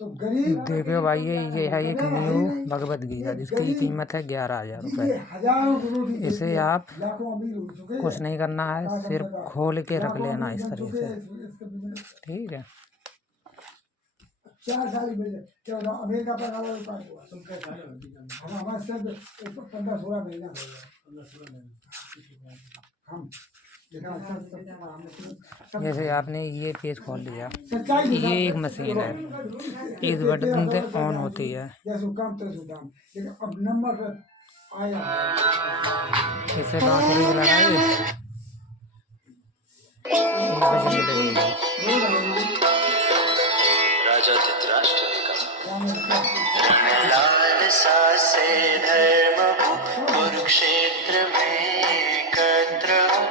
देखो भाई ये है एक न्यू भगवत गीता जिसकी कीमत है 11,000 रुपये। इसे आप कुछ नहीं करना है, सिर्फ खोल के रख लेना इस तरीके से, ठीक है। 4 साल अमेरिका पर हमारे सब 15-16 महीना हो गया। जैसे आपने ये पेज खोल लिया, ये एक मशीन है, इस बटन से ऑन होती है। इसे बांसुरी को लगाइए, ये बजने लगेगी। राजा धृतराष्ट्र ने कहा, लाल से धर्म कुरुक्षेत्र में एकत्र हो,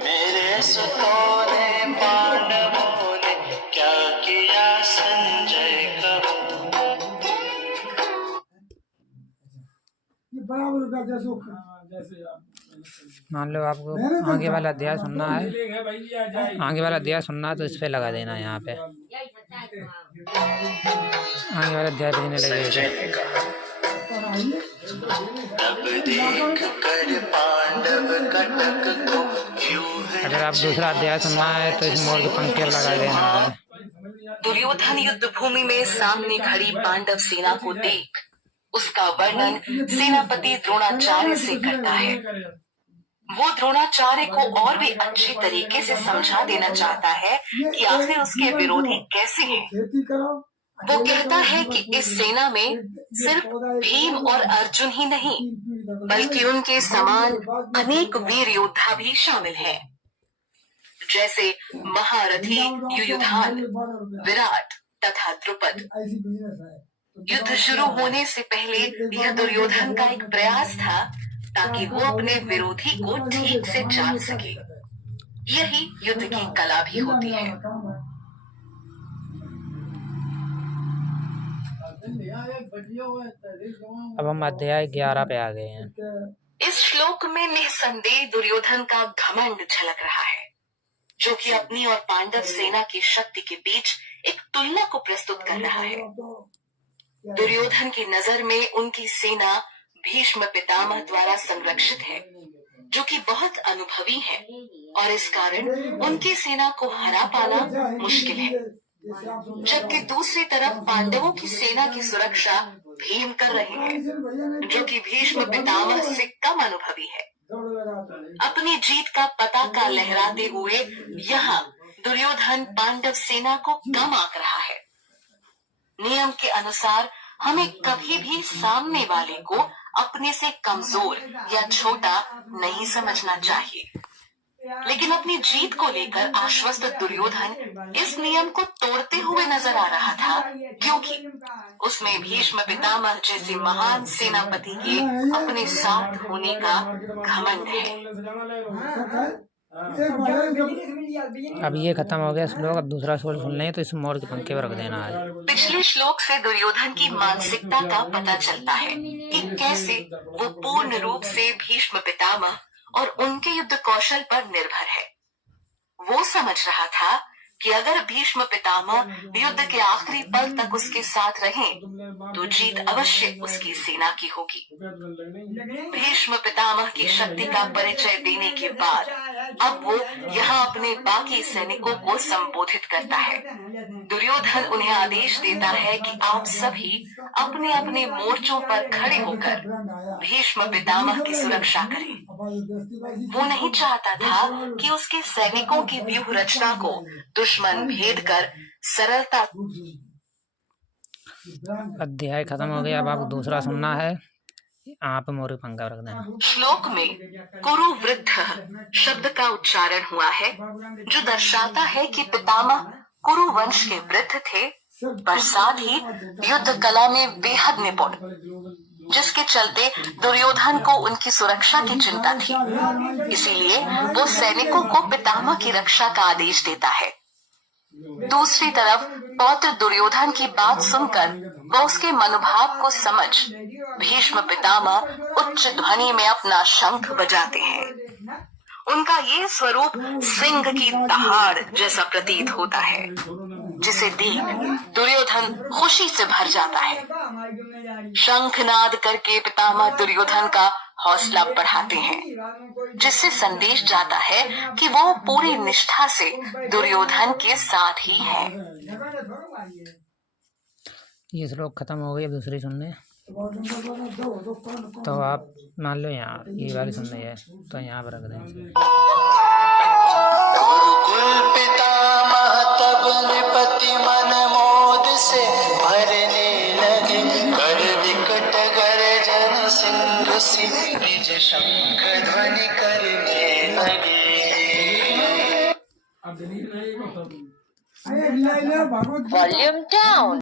मेरे सुतों ने पांडवों ने क्या किया संजय कहो। मान लो आपको आगे वाला अध्याय सुनना है, आगे वाला अध्याय सुनना है तो इस पे लगा देना है। यहाँ पे आगे वाला अध्याय बजने लगेगा। तब देख कर पांडव कटक को अगर आप दूसरा अध्याय सुनना है तो इस मोर के पंखे लगा देना है। दुर्योधन युद्ध भूमि में सामने खड़ी पांडव सेना को देख उसका वर्णन सेनापति द्रोणाचार्य से करता है। वो द्रोणाचार्य को और भी अच्छी तरीके से समझा देना चाहता है कि आखिर उसके विरोधी कैसे हैं। वो कहता है कि इस सेना में सिर्फ भीम और अर्जुन ही नहीं, बल्कि उनके समान अनेक वीर योद्धा भी शामिल हैं, जैसे महारथी युयुधान, विराट तथा द्रुपद। युद्ध शुरू होने से पहले यह दुर्योधन का एक प्रयास था ताकि वो अपने विरोधी को ठीक से जान सके। यही युद्ध की कला भी होती है। अब हम अध्याय 11 पे आ गए हैं। इस श्लोक में निस्संदेह दुर्योधन का घमंड झलक रहा है, जो कि अपनी और पांडव सेना की शक्ति के बीच एक तुलना को प्रस्तुत कर रहा है। दुर्योधन की नजर में उनकी सेना भीष्म पितामह द्वारा संरक्षित है, जो कि बहुत अनुभवी है, और इस कारण उनकी सेना को हरा पाना मुश्किल है। जबकि दूसरी तरफ पांडवों की सेना की सुरक्षा भीम कर रहे हैं, जो कि भीष्म पितामह से कम अनुभवी है। अपनी जीत का पताका लहराते हुए यहाँ दुर्योधन पांडव सेना को कम आंक रहा है। नियम के अनुसार हमें कभी भी सामने वाले को अपने से कमजोर या छोटा नहीं समझना चाहिए, लेकिन अपनी जीत को लेकर आश्वस्त दुर्योधन इस नियम को तोड़ते हुए नजर आ रहा था, क्योंकि उसमें भीष्म पितामह जैसे महान सेनापति के अपने साथ होने का घमंड है। अब ये खत्म हो गया श्लोक। अब दूसरा श्लोक सुन लें तो इस मोर के पंखे पर रख देना है। पिछले श्लोक से दुर्योधन की मानसिकता का पता चलता है कि कैसे वो पूर्ण रूप से भीष्म पितामह और उनके युद्ध कौशल पर निर्भर है। वो समझ रहा था कि अगर भीष्म पितामह युद्ध के आखिरी पल तक उसके साथ रहें, तो जीत अवश्य उसकी सेना की होगी। भीष्म पितामह की शक्ति का परिचय देने के बाद अब वो यहाँ अपने बाकी सैनिकों को संबोधित करता है। दुर्योधन उन्हें आदेश देता है कि आप सभी अपने अपने मोर्चों पर खड़े होकर भीष्म पितामह की सुरक्षा करें। वो नहीं चाहता था कि उसके सैनिकों की व्यूह रचना को दुश्मन भेद कर सरलता। अध्याय खत्म हो गया। अब आपको दूसरा सुनना है। आप मोर पंखा रख देना। श्लोक में कुरु वृद्ध शब्द का उच्चारण हुआ है, जो दर्शाता है कि पितामह कुरु वंश के वृद्ध थे, पर साथ ही युद्ध कला में बेहद निपुण, जिसके चलते दुर्योधन को उनकी सुरक्षा की चिंता थी। इसीलिए वो सैनिकों को पितामह की रक्षा का आदेश देता है। दूसरी तरफ पौत्र दुर्योधन की बात सुनकर वो उसके मनोभाव को समझ भीष्म पितामह उच्च ध्वनि में अपना शंख बजाते हैं। उनका ये स्वरूप सिंह की दहाड़ जैसा प्रतीत होता है। जिसे देख दुर्योधन खुशी से भर जाता है। शंखनाद करके पितामह दुर्योधन का हौसला बढ़ाते हैं, जिससे संदेश जाता है कि वो पूरी निष्ठा से दुर्योधन के साथ ही है। ये श्लोक खत्म हो गई, अब दूसरी सुनने। तो आप मान लो यहाँ ये वाली सुननी है तो यहाँ पर रख दें। गुरुकुल पितामह तब नृपति मन मोद से भरने लगे, कर विकट गर्जन सिंधु सी निज शंख ध्वनि करने लगे। Volume down.